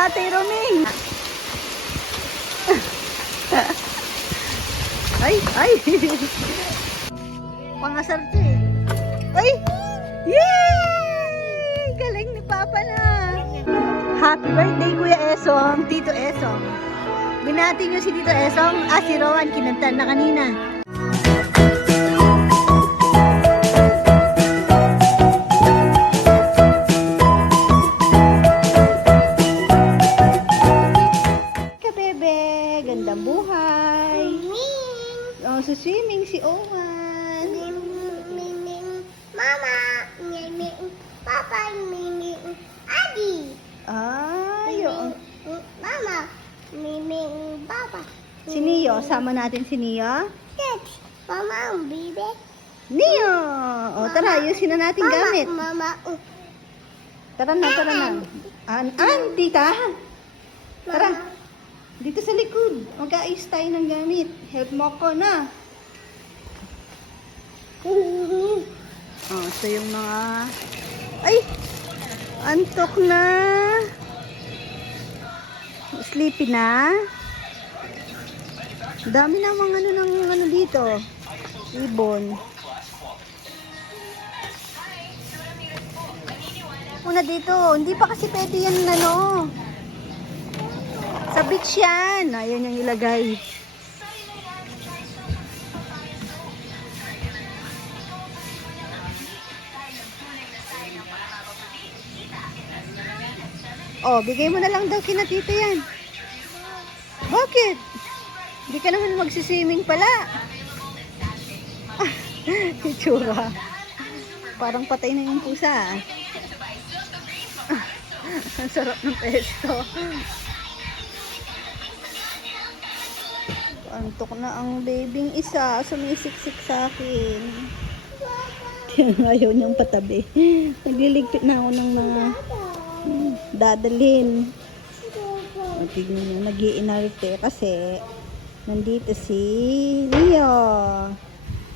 Tatay Roming. ay, ay. Pangasar to eh. Ay! Yay! Galing ni Papa na. Happy birthday, Kuya Esong, Tito Esong. Binati niyo si Tito Esong, ah, si Rowan, kinantan na kanina. Papa, Miming Adi. Ay, oo. Mama, Miming Papa. Si Neo, sama natin si Neo. Dad, Mama, ang bibi. Neo! O, tara, ayusin na natin Mama, gamit. Mama, uh, Tara na, tara na. An, an, tita. Tara. Mama. Dito sa likod. Mag-aayos tayo ng gamit. Help mo ko na. Oh, ito yung mga... Ay! Antok na. Sleepy na. Dami na mga ano ng ano dito. Ibon. Muna dito. Hindi pa kasi pwede yan ano. Sa beach yan. Ayan yung ilagay. Oh, bigay mo na lang daw kina tita yan. Bakit? Hindi ka naman magsiswimming pala. Itsura. Parang patay na yung pusa. Ang sarap ng pesto. Antok na ang babing isa. Sumisiksik sa akin. Ayaw niyang patabi. Nagliligpit na ako ng mga dadalhin. O, tignan niyo, nag-iinarte kasi nandito si Neo.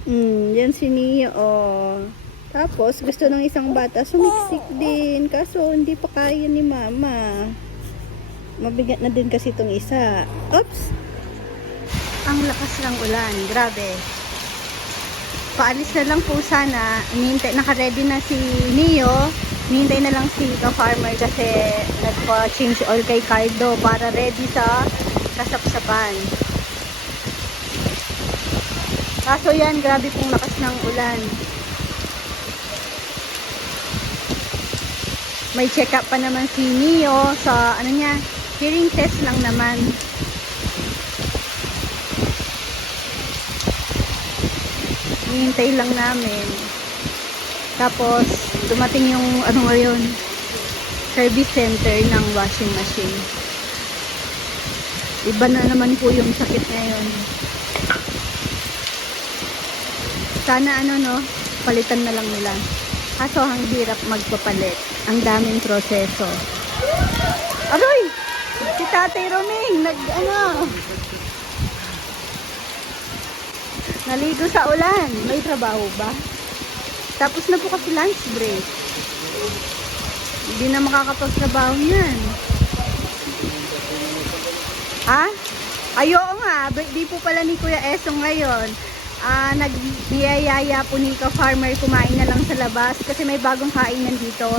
Hmm, yan si Neo. Oh. Tapos, gusto ng isang bata sumiksik din. Kaso, hindi pa kaya ni mama. Mabigat na din kasi itong isa. Oops! Ang lakas ng ulan. Grabe. Paalis na lang po sana. Inihintay, naka-ready na si Neo. Hinihintay na lang si ka-farmer kasi nagpa-change oil kay Cardo para ready sa kasapsapan. Kaso yan, grabe pong lakas ng ulan. May check up pa naman si Neo sa ano niya, hearing test lang naman. Hihintay lang namin. Tapos, dumating yung ano ngayon, service center ng washing machine. Iba na naman po yung sakit ngayon. Sana ano no, palitan na lang nila. Kaso ang hirap magpapalit. Ang daming proseso. Aroy! Si Tatay Roming, nag ano, naligo sa ulan. May trabaho ba? Tapos na po kasi lunch break. Hindi na makakapagtrabaho yan. Ha? Ayo nga, birthday po pala ni Kuya Esong ngayon. Ah, nagbiyayaya po ni Ka Farmer kumain na lang sa labas kasi may bagong kainan dito.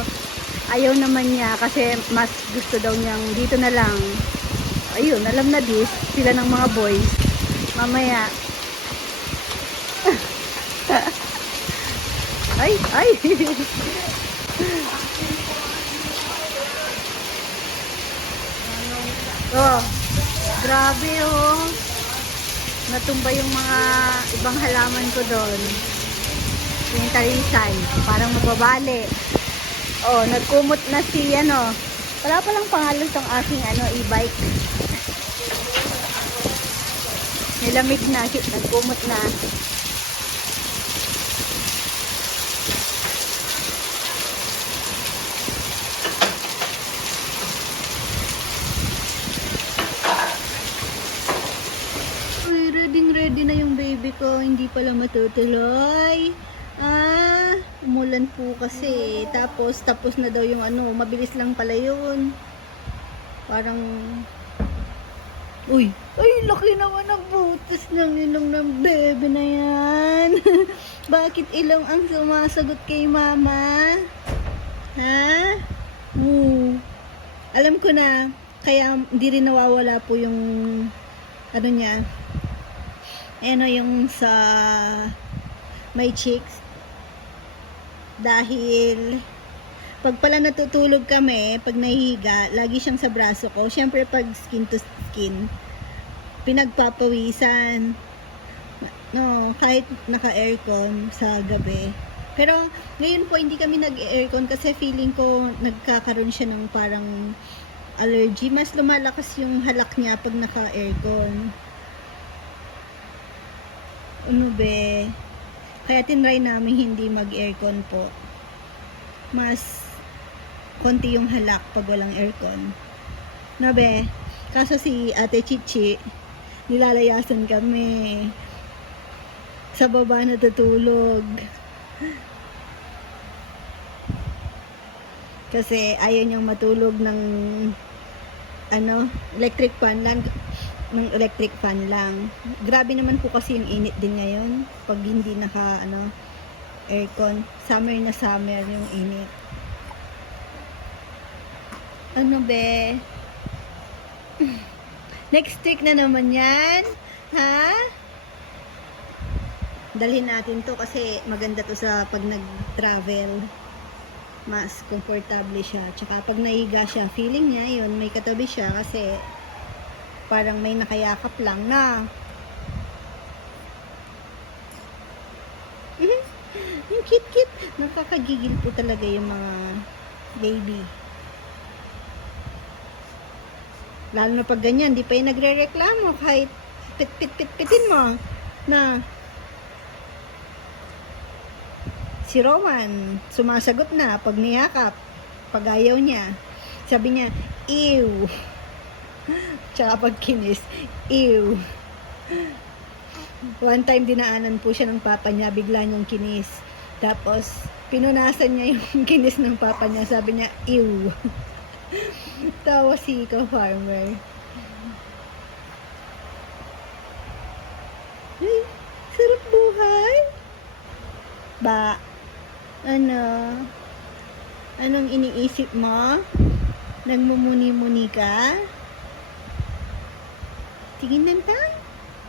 Ayaw naman niya kasi mas gusto daw niyang dito na lang. Ayun, alam na dis sila ng mga boys. Mamaya. Ay, ay. oh, grabe oh. Natumba yung mga ibang halaman ko doon. Yung talisay. Parang mababali. Oh, nagkumot na si ano. Wala pa lang pangalan tong aking ano, e-bike. Nilamig na, nagkumot na. Uy, ready ready na yung baby ko. Hindi pala matutuloy. Ah, umulan po kasi. Tapos, tapos na daw yung ano, mabilis lang pala yun. Parang... Uy! Ay, laki naman ng butas ng ilong ng bebe na yan. Bakit ilong ang sumasagot kay mama? Ha? Oo. Alam ko na, kaya hindi rin nawawala po yung ano niya. Ano yung sa may cheeks. Dahil pag pala natutulog kami, pag nahihiga, lagi siyang sa braso ko. Siyempre pag skin to skin, pinagpapawisan. No, kahit naka-aircon sa gabi. Pero ngayon po hindi kami nag-aircon kasi feeling ko nagkakaroon siya ng parang allergy. Mas lumalakas yung halak niya pag naka-aircon. Ano be? Kaya tinry namin hindi mag-aircon po. Mas konti yung halak pag walang aircon. No be? Kaso si Ate Chichi, nilalayasan kami. Sa baba natutulog. Kasi ayaw niyang matulog ng ano, electric fan lang ng electric fan lang. Grabe naman po kasi yung init din ngayon pag hindi naka ano aircon. Summer na summer yung init. Ano be? Next week na naman yan. Ha? Dalhin natin to kasi maganda to sa pag nag-travel. Mas komportable siya. Tsaka pag naiga siya, feeling niya yun, may katabi siya kasi parang may nakayakap lang na. yung cute-cute. Nakakagigil po talaga yung mga baby. Lalo na pag ganyan, di pa yung nagre-reklamo kahit pit-pit-pit-pitin mo na si Roman sumasagot na pag niyakap pag ayaw niya sabi niya ew tsaka pag kinis ew. One time dinaanan po siya ng papa niya. Bigla niyang kinis. Tapos pinunasan niya yung kinis ng papa niya. Sabi niya ew. Tawa si Ika Farmer. Ay sarap buhay. Ba ano? Anong iniisip mo? Nagmumuni-muni ka? Tingin ng tang.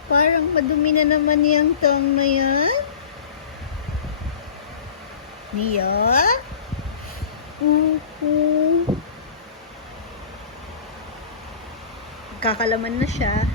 Parang madumi na naman yung tong na yan. Mia? Uh Kakalaman na siya.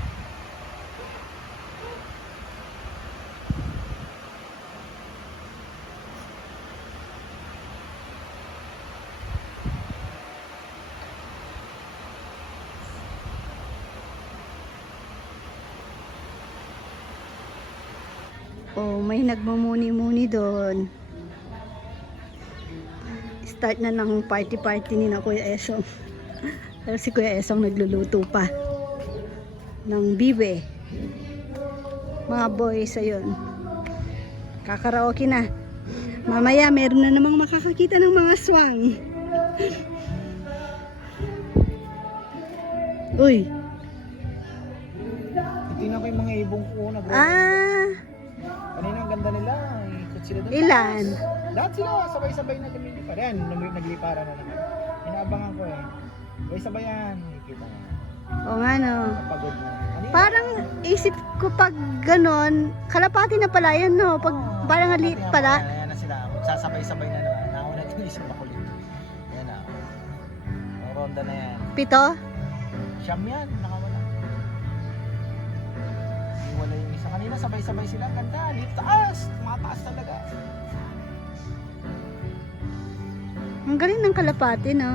Oh, may nagmumuni-muni doon. Start na ng party-party ni na Kuya Esong. Pero si Kuya Esong nagluluto pa ng bibe. Mga boys, ayun. Kakaraoke na. Mamaya, meron na namang makakakita ng mga swang. Uy, Tingnan ko yung mga ibong ko ah, Kanina ang ganda nila. Ikot sila doon. ilan? Lahat sila sabay-sabay na lumilipad. Yan, lumi- naglipara na naman. Inaabangan ko eh. Sabay-sabay yan. Nakikita mo. O nga no. Kapagod na. Parang isip ko pag ganon, kalapati na pala yan no. Pag Oo, parang halit pala. Ayan na sila. Sasabay-sabay na naman. Nauna ito isang makulit. Yan na. Ang ronda na yan. Pito? Siyam yan. Nakawala. Wala yung isa. Kanina sabay-sabay sila. Ang Ganda. Dito taas. Tumataas talaga. Ang galing ng kalapati no.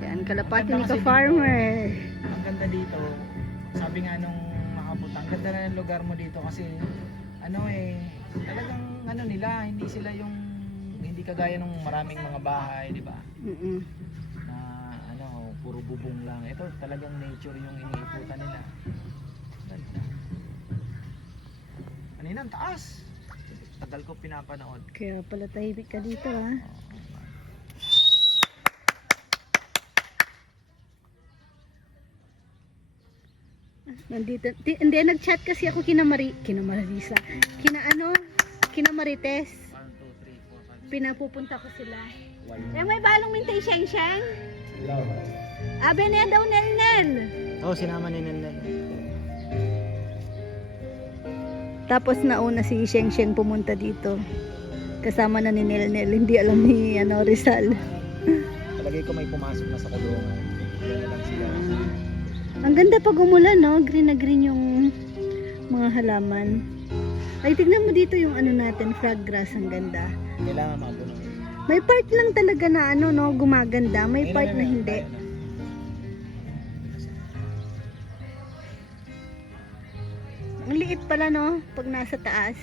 Yan, kalapati ni ka-farmer. Ang ganda dito. Sabi nga nung nakapunta, ang ganda na ng lugar mo dito kasi ano eh, talagang ano nila, hindi sila yung hindi kagaya ng maraming mga bahay, di ba? Na ano, puro bubong lang. Ito talagang nature yung iniikutan nila. Ganda. Kanina ang taas. Tagal ko pinapanood. Kaya pala tahimik ka dito ha? Nandito, hindi, nag-chat kasi ako kina Mari, kina Marisa, ano, kina 1, 2, 3, 4, 5, 6. Pinapupunta ko sila. 6, Eh, may balong mintay Sheng Sheng? Abe niya daw Nel Nel. Oh, sinama ni Nel. Tapos nauna si Sheng Sheng pumunta dito. Kasama na ni Nel Nel. Hindi alam ni ano, Rizal. Palagay ko may pumasok na sa kulungan. Yan na lang sila. Ang ganda pag umulan, no? Green na green yung mga halaman. Ay, tignan mo dito yung ano natin, frog grass. Ang ganda. Kailangan mapuno. May part lang talaga na ano, no? Gumaganda. May Ayun part na, na Nel. hindi. Ayun na. Ang liit pala, no? Pag nasa taas.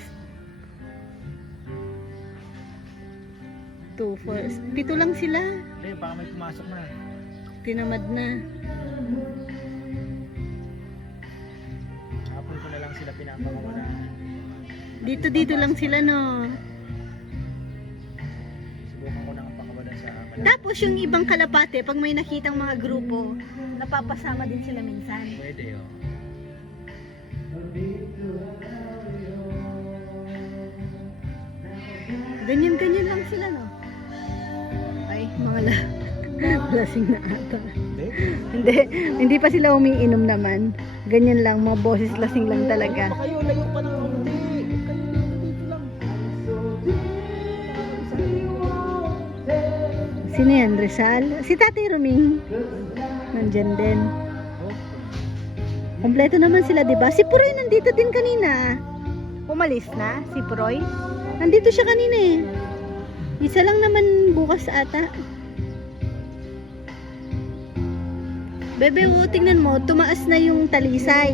Two, four. Pito lang sila. Hindi, baka may pumasok na. Tinamad na. Hapon ko na lang sila pinapakawala. Dito, dito lang sila, no? Tapos yung ibang kalapate, pag may nakitang mga grupo, napapasama din sila minsan. Pwede, oh. Ganyan-ganyan lang sila, no? Ay, mga la lasing na ata. Hindi. Hindi, pa sila umiinom naman. Ganyan lang, mga boses lasing lang talaga. Pa kayo, layo pa ng Sino yan, Rizal? Si Tatay Ruming. Nandyan din. Kompleto naman sila, di ba? Si Puroy nandito din kanina. Umalis na, si Puroy. Nandito siya kanina eh. Isa lang naman bukas ata. Bebe, oh, tingnan mo, tumaas na yung talisay.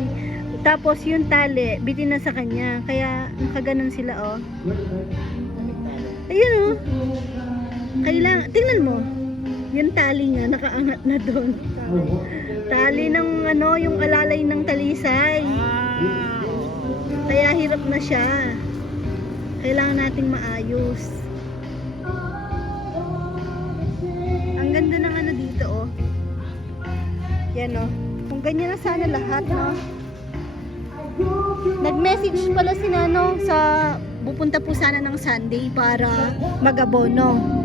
Tapos yung tali, bitin na sa kanya. Kaya nakaganon sila, oh. Ayun, oh. Kailangan, tingnan mo. Yung tali niya, nakaangat na doon. Tali ng ano, yung alalay ng talisay. Ah, Kaya hirap na siya. Kailangan nating maayos. Ang ganda ng ano dito, oh. Yan, oh. Kung ganyan na sana lahat, no? Nag-message pala si Nano sa pupunta po sana ng Sunday para mag-abono.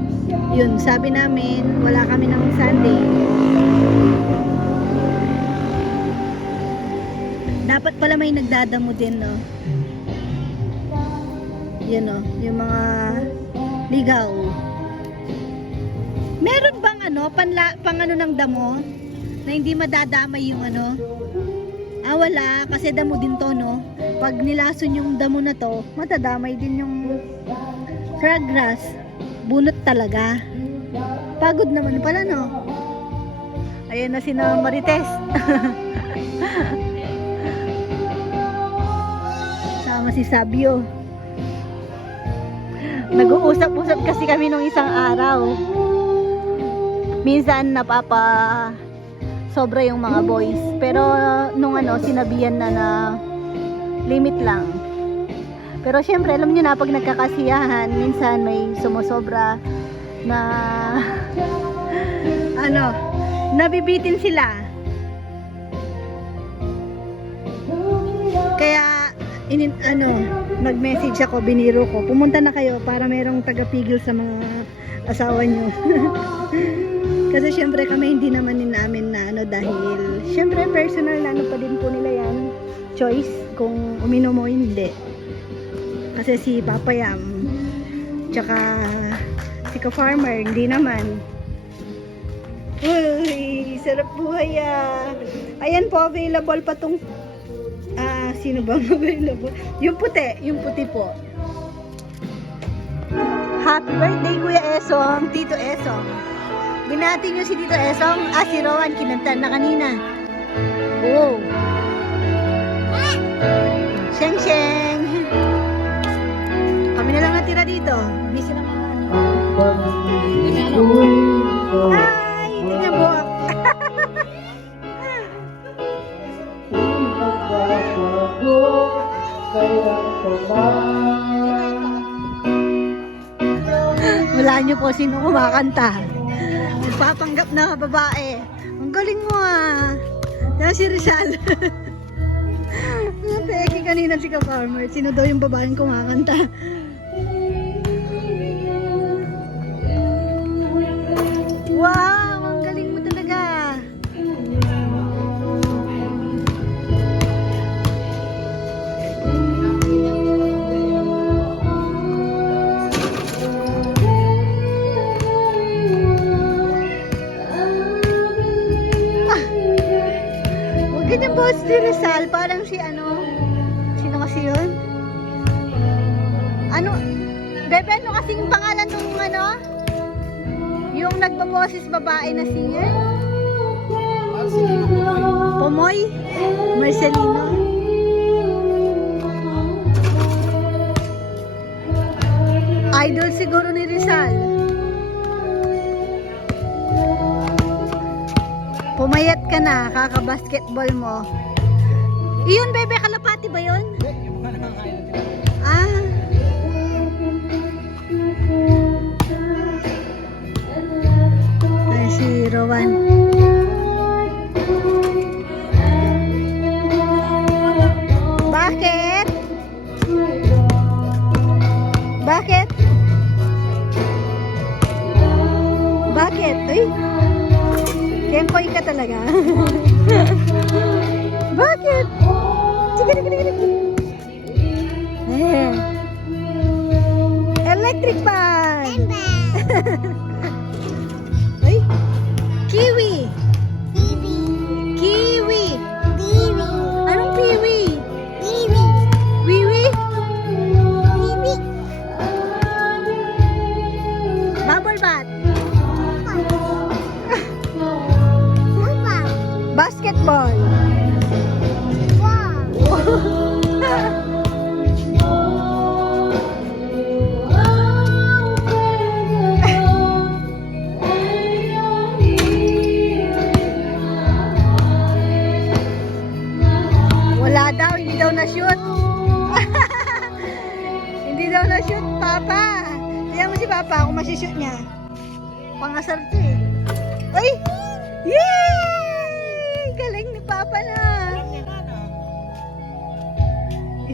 Yun, sabi namin, wala kami ng Sunday. Dapat pala may nagdadamo din, no? Yun, no? Yung mga ligaw. Meron bang ano, panla, pang ano ng damo? Na hindi madadamay yung ano? Ah, wala. Kasi damo din to, no? Pag nilason yung damo na to, matadamay din yung fragras. Talaga. Pagod naman pala, no? Ayan na si na Marites. Sama si Sabio. Nag-uusap-usap kasi kami nung isang araw. Minsan napapa sobra yung mga boys. Pero nung ano, sinabihan na na limit lang. Pero syempre, alam nyo na, pag nagkakasiyahan, minsan may sumusobra na ano, nabibitin sila. Kaya, inin, ano, nag-message ako, biniro ko, pumunta na kayo para merong tagapigil sa mga asawa nyo. Kasi syempre kami hindi naman din namin na ano dahil syempre personal na ano pa din po nila yan. Choice kung uminom mo hindi. Kasi si Papa Yam tsaka si Ka-Farmer hindi naman. Uy, sarap buhay ah. Ayan po available pa tong ah sino ba available? Yung puti, yung puti po. Happy birthday Kuya Esong, Tito Esong. Binati niyo si Tito Esong, ah si Rowan, kinanta na kanina. Oh. Sheng Sheng. Kami na lang natira dito. Busy na mga ano. Hi! Tingnan mo. Wala niyo po sino kumakanta. Nagpapanggap na babae. Ang galing mo ah. Yan si Rizal. Peki kanina si ka-farmer. Sino daw yung babaeng kumakanta? Boss si Rizal. Parang si ano? Sino kasi yun? Ano? Bebe, ano kasing pangalan nung ano? Yung nagbaboses babae na singer? Pumoy. Pomoy? Marcelino? Idol siguro ni Rizal. Na, kaka-basketball mo. Iyon, bebe, kalapati ba na Ah.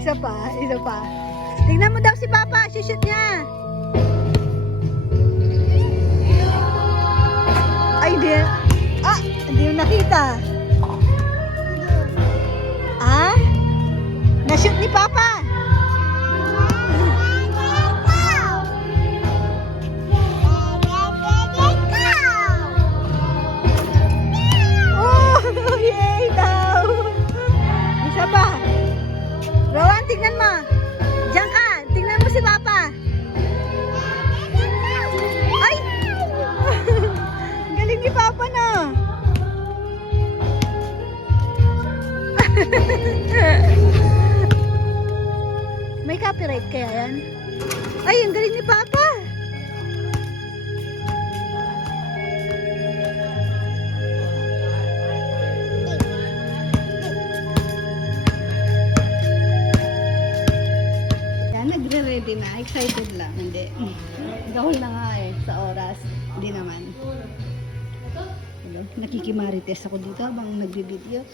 Isa pa, isa pa. Tingnan mo daw si Papa, sishoot niya. Ay, hindi. Ah, hindi mo nakita. Ah? Na-shoot ni Papa. Copyright kaya yan? Ay, ang galing ni Papa. Nagre-ready na. Excited lang. Hindi. Gahol na nga eh, sa oras. Hindi naman. Hello? Nakikimarites ako dito habang nagbi-video.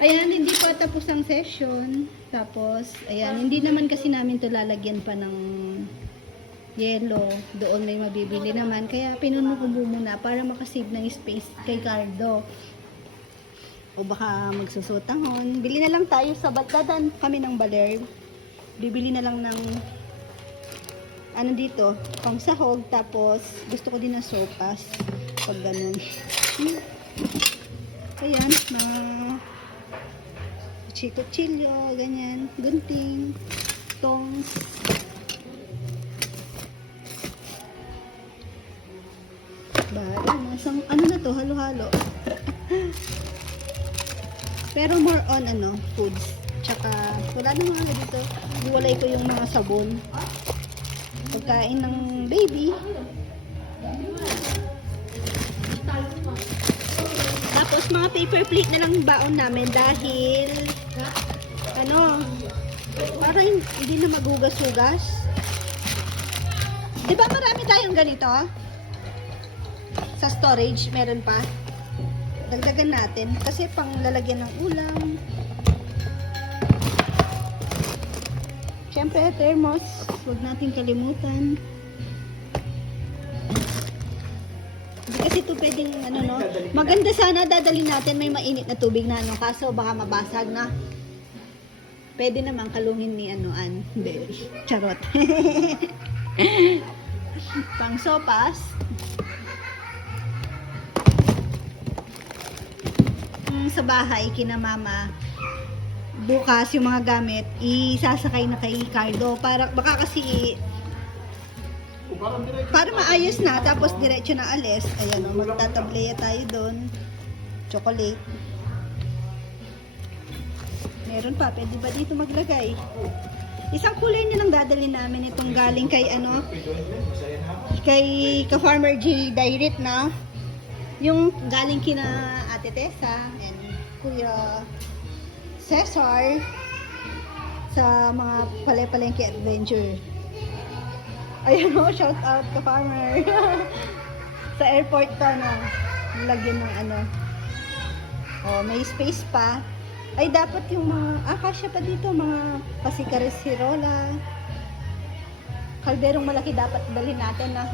Ayan, hindi pa tapos ang session. Tapos, ayan, hindi naman kasi namin to lalagyan pa ng yellow. Doon may mabibili naman. Kaya pinuno ko muna para makasave ng space kay Cardo. O baka magsusutahon. Bili na lang tayo sa Bagdadan kami ng baler. Bibili na lang ng ano dito, pang sahog. Tapos, gusto ko din ng sopas. Pag ganun. Ayan, mga kuchilyo, ganyan, gunting, tongs. Bahala na. Ano na to, halo-halo. Pero more on ano, foods. Tsaka, wala na mga dito. Iwalay ko yung mga sabon. Pagkain ng baby. Tapos mga paper plate na lang baon namin dahil ano, parang hindi na magugas-ugas. Di ba marami tayong ganito? Sa storage, meron pa. Dagdagan natin kasi pang lalagyan ng ulam. Siyempre, thermos. Huwag natin kalimutan. Ito pwedeng ano no. Maganda sana dadalhin natin may mainit na tubig na ano. Kaso baka mabasag na. Pwede naman kalungin ni ano an. Charot. Pang sopas. Mm, sa bahay kina mama bukas yung mga gamit isasakay na kay Cardo para baka kasi para maayos na tapos diretso na alis. Ayan o magtatableya tayo doon chocolate. Meron pa pwede ba dito maglagay? Isang kulay niya lang dadalhin namin itong galing kay ano kay ka Farmer G Direct na yung galing kina Ate Tessa and Kuya Cesar sa mga palay-palengke adventure. Ayun o, shout out ka farmer. sa airport to na lagyan ng ano. Oh, may space pa. Ay, dapat yung mga, ah, pa dito, mga pasikares sirola. Kalderong malaki dapat dalhin natin na.